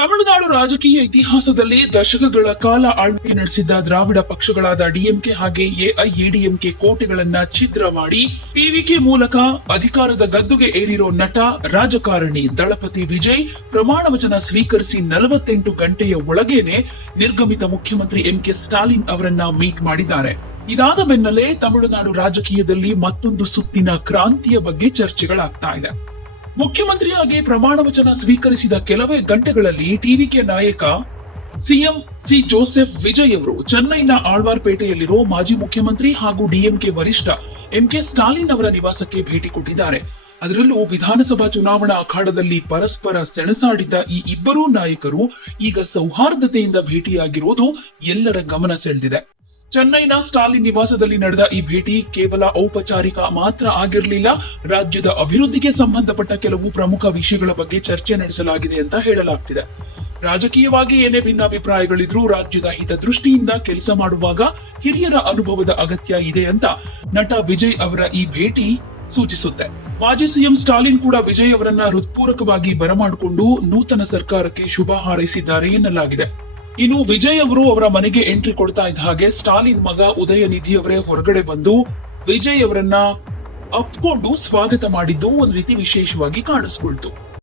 ತಮಿಳುನಾಡು ರಾಜಕೀಯ ಇತಿಹಾಸದಲ್ಲಿ ದಶಕಗಳ ಕಾಲ ಆಳ್ವಿಕೆ ನಡೆಸಿದ್ದ ದ್ರಾವಿಡ ಪಕ್ಷಗಳಾದ ಡಿಎಂಕೆ ಹಾಗೆ ಎಐಎಡಿಎಂಕೆ ಕೋಟೆಗಳನ್ನ ಛಿದ್ರ ಮಾಡಿ ಟಿವಿಕೆ ಮೂಲಕ ಅಧಿಕಾರದ ಗದ್ದುಗೆ ಏರಿರೋ ನಟ ರಾಜಕಾರಣಿ ದಳಪತಿ ವಿಜಯ್ ಪ್ರಮಾಣ ವಚನ ಸ್ವೀಕರಿಸಿ 48 ಗಂಟೆಯ ಒಳಗೇನೆ ನಿರ್ಗಮಿತ ಮುಖ್ಯಮಂತ್ರಿ ಎಂಕೆ ಸ್ಟಾಲಿನ್ ಅವರನ್ನ ಮೀಟ್ ಮಾಡಿದ್ದಾರೆ. ಇದಾದ ಬೆನ್ನಲ್ಲೇ ತಮಿಳುನಾಡು ರಾಜಕೀಯದಲ್ಲಿ ಮತ್ತೊಂದು ಸುತ್ತಿನ ಕ್ರಾಂತಿಯ ಬಗ್ಗೆ ಚರ್ಚೆಗಳಾಗ್ತಾ ಇದೆ. ಮುಖ್ಯಮಂತ್ರಿಯಾಗಿ ಪ್ರಮಾಣ ವಚನ ಸ್ವೀಕರಿಸಿದ ಕೆಲವೇ ಗಂಟೆಗಳಲ್ಲಿ ಟಿವಿಕೆ ನಾಯಕ ಸಿಎಂ ಸಿ ಜೋಸೆಫ್ ವಿಜಯ್ ಅವರು ಚೆನ್ನೈನ ಆಳ್ವಾರ್ಪೇಟೆಯಲ್ಲಿರೋ ಮಾಜಿ ಮುಖ್ಯಮಂತ್ರಿ ಹಾಗೂ ಡಿಎಂಕೆ ವರಿಷ್ಠ ಎಂಕೆ ಸ್ಟಾಲಿನ್ ಅವರ ನಿವಾಸಕ್ಕೆ ಭೇಟಿ ಕೊಟ್ಟಿದ್ದಾರೆ. ಅದರಲ್ಲೂ ವಿಧಾನಸಭಾ ಚುನಾವಣಾ ಅಖಾಡದಲ್ಲಿ ಪರಸ್ಪರ ಸೆಣಸಾಡಿದ್ದ ಈ ಇಬ್ಬರೂ ನಾಯಕರು ಈಗ ಸೌಹಾರ್ದತೆಯಿಂದ ಭೇಟಿಯಾಗಿರುವುದು ಎಲ್ಲರ ಗಮನ ಸೆಳೆದಿದೆ. ಚೆನ್ನೈನ ಸ್ಟಾಲಿನ್ ನಿವಾಸದಲ್ಲಿ ನಡೆದ ಈ ಭೇಟಿ ಕೇವಲ ಔಪಚಾರಿಕ ಮಾತ್ರ ಆಗಿರಲಿಲ್ಲ. ರಾಜ್ಯದ ಅಭಿವೃದ್ಧಿಗೆ ಸಂಬಂಧಪಟ್ಟ ಕೆಲವು ಪ್ರಮುಖ ವಿಷಯಗಳ ಬಗ್ಗೆ ಚರ್ಚೆ ನಡೆಸಲಾಗಿದೆ ಅಂತ ಹೇಳಲಾಗ್ತಿದೆ. ರಾಜಕೀಯವಾಗಿ ಏನೇ ಭಿನ್ನಾಭಿಪ್ರಾಯಗಳಿದ್ರೂ ರಾಜ್ಯದ ಹಿತದೃಷ್ಟಿಯಿಂದ ಕೆಲಸ ಮಾಡುವಾಗ ಹಿರಿಯರ ಅನುಭವದ ಅಗತ್ಯ ಇದೆ ಅಂತ ನಟ ವಿಜಯ್ ಅವರ ಈ ಭೇಟಿ ಸೂಚಿಸುತ್ತೆ. ಮಾಜಿ ಸಿಎಂ ಸ್ಟಾಲಿನ್ ಕೂಡ ವಿಜಯ್ ಅವರನ್ನ ಹೃತ್ಪೂರ್ವಕವಾಗಿ ಬರಮಾಡಿಕೊಂಡು ನೂತನ ಸರ್ಕಾರಕ್ಕೆ ಶುಭ ಹಾರೈಸಿದ್ದಾರೆ ಎನ್ನಲಾಗಿದೆ. ಇನ್ನು ವಿಜಯ್ ಅವರು ಅವರ ಮನೆಗೆ ಎಂಟ್ರಿ ಕೊಡ್ತಾ ಇದ್ದ ಹಾಗೆ ಸ್ಟಾಲಿನ್ ಮಗ ಉದಯನಿಧಿ ಅವರೇ ಹೊರಗಡೆ ಬಂದು ವಿಜಯ್ ಅವರನ್ನ ಅಪ್ಕೊಂಡು ಸ್ವಾಗತ ಮಾಡಿದ್ದು ಒಂದು ರೀತಿ ವಿಶೇಷವಾಗಿ ಕಾಣಿಸ್ಕೊಳ್ತು.